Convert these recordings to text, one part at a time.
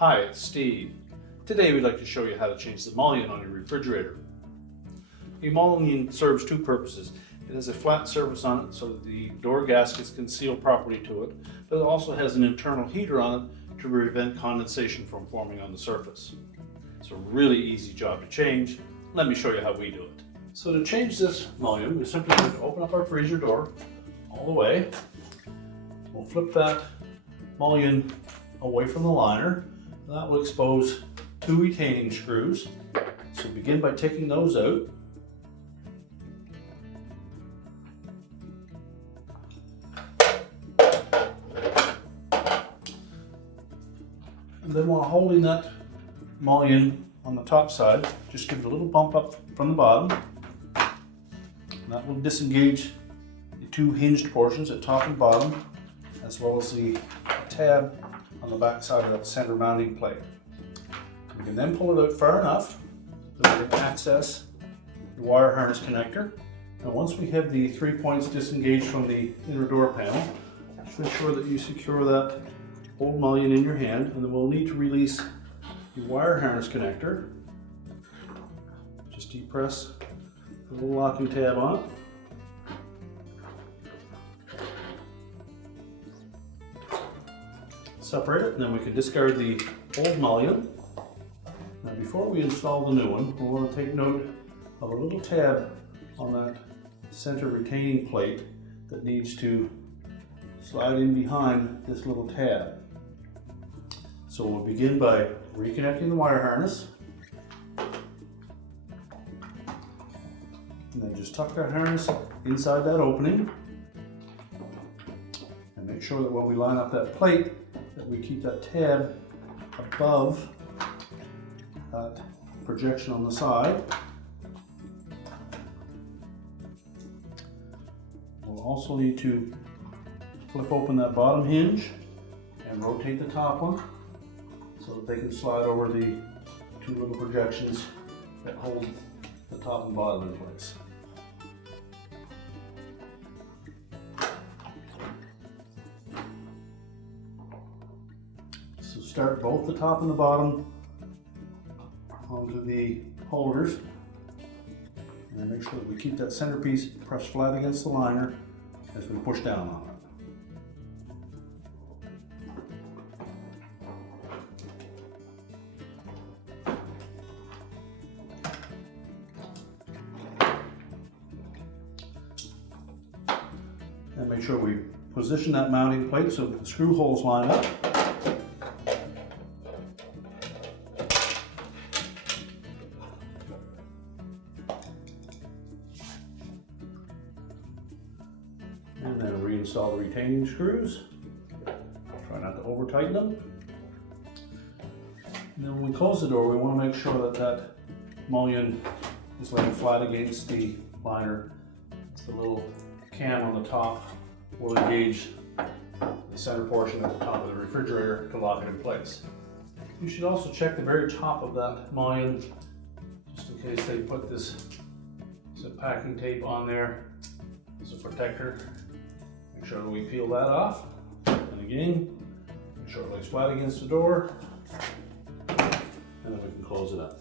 Hi, it's Steve. Today we'd like to show you how to change the mullion on your refrigerator. The mullion serves two purposes. It has a flat surface on it so that the door gaskets can seal properly to it, but it also has an internal heater on it to prevent condensation from forming on the surface. It's a really easy job to change. Let me show you how we do it. So to change this mullion, we simply have to open up our freezer door all the way. We'll flip that mullion away from the liner. That will expose two retaining screws. So begin by taking those out. And then while holding that mullion on the top side, just give it a little bump up from the bottom. And that will disengage the two hinged portions at top and bottom, as well as the tab on the back side of that center mounting plate. We can then pull it out far enough that we can access the wire harness connector. Now once we have the 3 points disengaged from the inner door panel, just make sure that you secure that old mullion in your hand, and then we'll need to release the wire harness connector. Just depress the little locking tab on it. Separate it, and then we can discard the old mullion. Now before we install the new one, we'll want to take note of a little tab on that center retaining plate that needs to slide in behind this little tab. So we'll begin by reconnecting the wire harness. And then just tuck that harness inside that opening. And make sure that when we line up that plate, that we keep that tab above that projection on the side. We'll also need to flip open that bottom hinge and rotate the top one so that they can slide over the two little projections that hold the top and bottom in place. So start both the top and the bottom onto the holders, and make sure that we keep that centerpiece pressed flat against the liner as we push down on it. And make sure we position that mounting plate so that the screw holes line up. And then reinstall the retaining screws. Try not to over tighten them. And then when we close the door, we want to make sure that that mullion is laying flat against the liner. It's the little cam on the top will engage the center portion at the top of the refrigerator to lock it in place. You should also check the very top of that mullion, just in case they put this packing tape on there as a protector. Make sure that we peel that off, and again, make sure it lays flat against the door, and then we can close it up.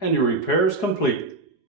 And your repair is complete.